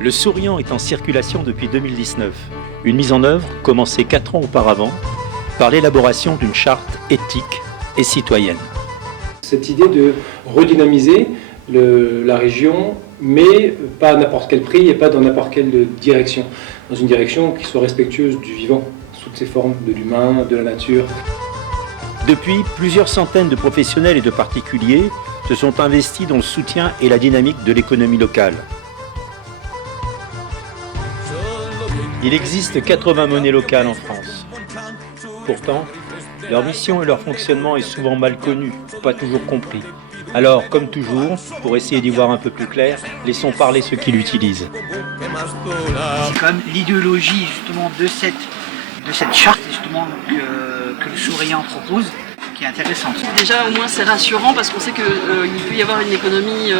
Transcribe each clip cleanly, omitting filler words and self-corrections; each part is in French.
Le souriant est en circulation depuis 2019. Une mise en œuvre commencée 4 ans auparavant par l'élaboration d'une charte éthique et citoyenne. Cette idée de redynamiser la région, mais pas à n'importe quel prix et pas dans n'importe quelle direction. Dans une direction qui soit respectueuse du vivant, sous toutes ses formes, de l'humain, de la nature. Depuis, plusieurs centaines de professionnels et de particuliers se sont investis dans le soutien et la dynamique de l'économie locale. Il existe 80 monnaies locales en France. Pourtant, leur mission et leur fonctionnement est souvent mal connu, pas toujours compris. Alors, comme toujours, pour essayer d'y voir un peu plus clair, laissons parler ceux qui l'utilisent. C'est quand même l'idéologie justement de cette charte justement que le souriant propose qui est intéressante. Déjà au moins c'est rassurant parce qu'on sait qu'il peut y avoir une économie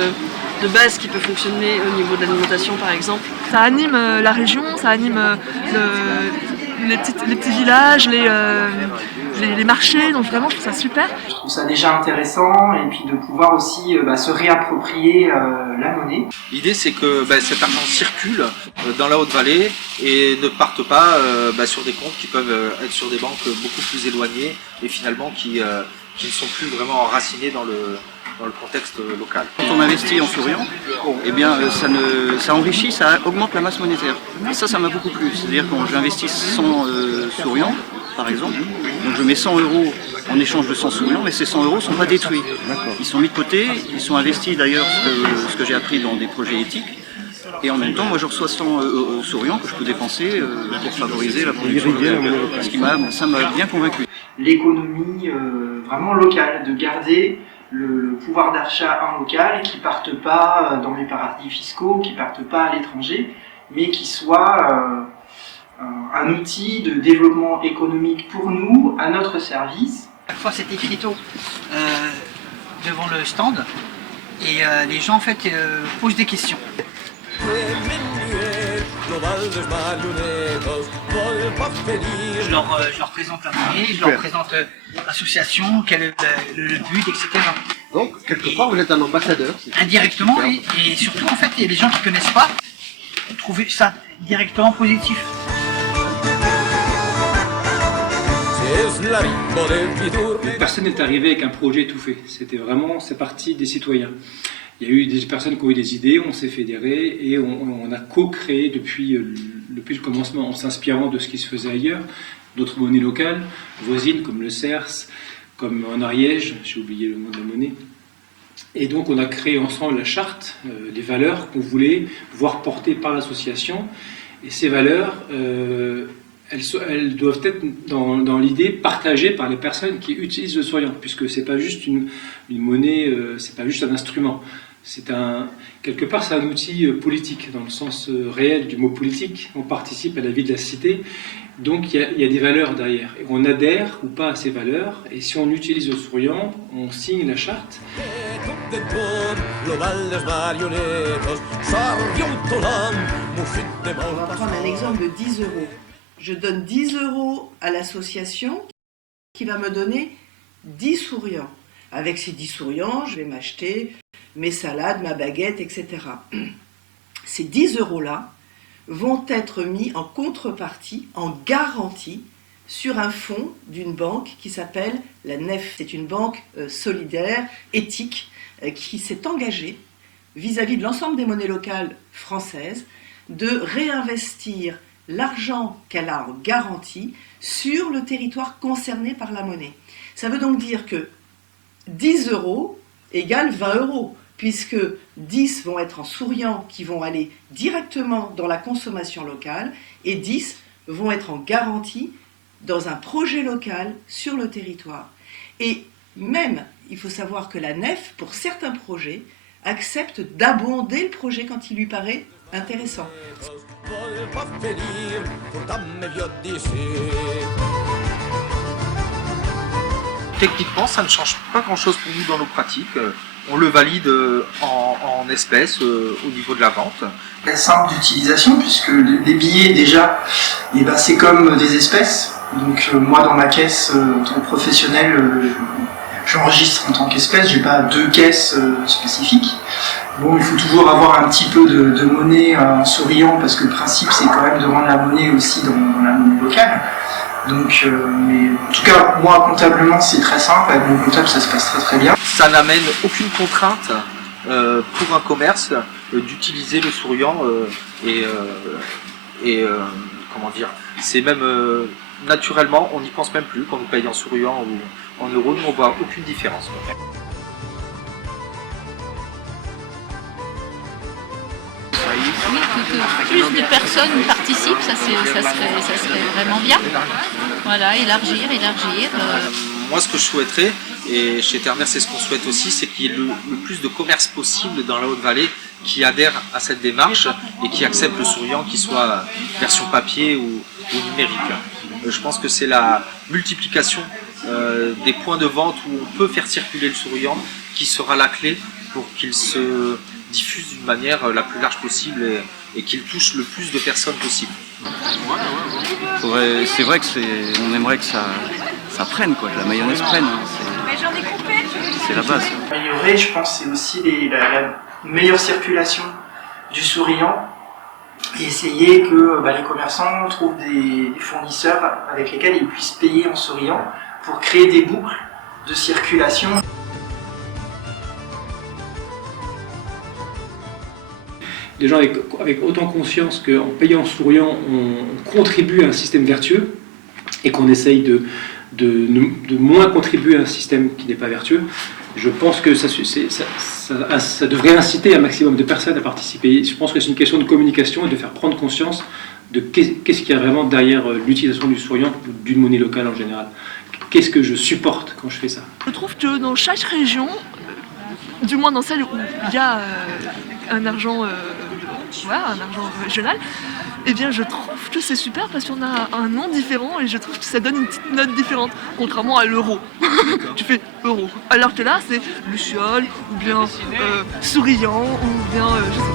de base qui peut fonctionner au niveau de l'alimentation par exemple. Ça anime la région, ça anime les petits villages, les marchés, donc vraiment je trouve ça super. Je trouve ça déjà intéressant et puis de pouvoir aussi se réapproprier la monnaie. L'idée c'est que cet argent circule dans la Haute-Vallée et ne parte pas sur des comptes qui peuvent être sur des banques beaucoup plus éloignées et finalement qui ne sont plus vraiment enracinés dans le contexte local. Quand on investit en souriant, eh bien, ça enrichit, ça augmente la masse monétaire. Et ça m'a beaucoup plu. C'est-à-dire quand j'investis 100 souriants, par exemple, donc je mets 100 € en échange de 100 souriants, mais ces 100 € ne sont pas détruits. Ils sont mis de côté, ils sont investis d'ailleurs, ce que j'ai appris dans des projets éthiques. Et en même temps, moi je reçois 100 souriants que je peux dépenser pour favoriser la production locale. Ça m'a bien convaincu. L'économie vraiment locale, de garder le pouvoir d'achat en local qui ne parte pas dans les paradis fiscaux, qui ne parte pas à l'étranger, mais qui soit un outil de développement économique pour nous, à notre service. Chaque fois c'est écriteau devant le stand et les gens en fait posent des questions. Je leur présente la monnaie, je leur présente l'association, quel est le but, etc. Donc, quelque part, vous êtes un ambassadeur. Indirectement, et surtout, en fait, il y a des gens qui ne connaissent pas, trouver ça directement positif. Personne n'est arrivé avec un projet tout fait. C'est parti des citoyens. Il y a eu des personnes qui ont eu des idées, on s'est fédérés et on a co-créé depuis le commencement en s'inspirant de ce qui se faisait ailleurs, d'autres monnaies locales, voisines comme le CERS, comme en Ariège, j'ai oublié le nom de la monnaie. Et donc on a créé ensemble la charte, les valeurs qu'on voulait voir portées par l'association. Et ces valeurs, elles doivent être dans l'idée partagée par les personnes qui utilisent le souriant, puisque c'est pas juste une monnaie, c'est pas juste un instrument. Quelque part, c'est un outil politique, dans le sens réel du mot politique. On participe à la vie de la cité, donc il y a des valeurs derrière. Et on adhère ou pas à ces valeurs, et si on utilise le souriant, on signe la charte. On va prendre un exemple de 10 €. Je donne 10 € à l'association qui va me donner 10 souriants. Avec ces 10 souriants, je vais m'acheter mes salades, ma baguette, etc. Ces 10 € vont être mis en contrepartie, en garantie, sur un fonds d'une banque qui s'appelle la NEF. C'est une banque solidaire, éthique, qui s'est engagée vis-à-vis de l'ensemble des monnaies locales françaises de réinvestir l'argent qu'elle a en garantie sur le territoire concerné par la monnaie. Ça veut donc dire que 10 € égale 20 €, puisque 10 vont être en souriants qui vont aller directement dans la consommation locale et 10 vont être en garantie dans un projet local sur le territoire. Et même, il faut savoir que la NEF, pour certains projets, accepte d'abonder le projet quand il lui paraît intéressant. Techniquement, ça ne change pas grand-chose pour nous dans nos pratiques. On le valide en espèces au niveau de la vente. C'est simple d'utilisation puisque les billets déjà, c'est comme des espèces. Donc moi dans ma caisse en tant que professionnel, j'enregistre en tant qu'espèce, j'ai pas deux caisses spécifiques. Bon, il faut toujours avoir un petit peu de monnaie en souriant, parce que le principe c'est quand même de rendre la monnaie aussi dans la monnaie locale. Donc, mais en tout cas, moi comptablement c'est très simple, avec mon comptable ça se passe très très bien. Ça n'amène aucune contrainte pour un commerce d'utiliser le souriant comment dire, c'est même naturellement, on n'y pense même plus quand on paye en souriant ou en euros, nous on voit aucune différence. Oui, que plus de personnes participent, ça serait vraiment bien. Voilà, élargir. Moi, ce que je souhaiterais, et chez Terre Verte, c'est ce qu'on souhaite aussi, c'est qu'il y ait le plus de commerce possible dans la Haute-Vallée qui adhèrent à cette démarche et qui acceptent le souriant, qu'il soit version papier ou numérique. Je pense que c'est la multiplication des points de vente où on peut faire circuler le souriant qui sera la clé pour qu'il se diffuse d'une manière la plus large possible et qu'il touche le plus de personnes possible. C'est vrai que on aimerait que ça prenne, quoi, que la mayonnaise prenne. C'est la base. Améliorer, je pense, c'est aussi la meilleure circulation du souriant et essayer que les commerçants trouvent des fournisseurs avec lesquels ils puissent payer en souriant pour créer des boucles de circulation. Des gens avec autant conscience qu'en payant en souriant, on contribue à un système vertueux et qu'on essaye de moins contribuer à un système qui n'est pas vertueux. Je pense que ça devrait inciter un maximum de personnes à participer. Je pense que c'est une question de communication et de faire prendre conscience de qu'est-ce qu'il y a vraiment derrière l'utilisation du souriant ou d'une monnaie locale en général. Qu'est-ce que je supporte quand je fais ça? Je trouve que dans chaque région, du moins dans celle où il y a un argent régional, eh bien je trouve que c'est super parce qu'on a un nom différent et je trouve que ça donne une petite note différente, contrairement à l'euro. Tu fais euro. Alors que là c'est luciole, ou bien souriant, ou bien je sais pas.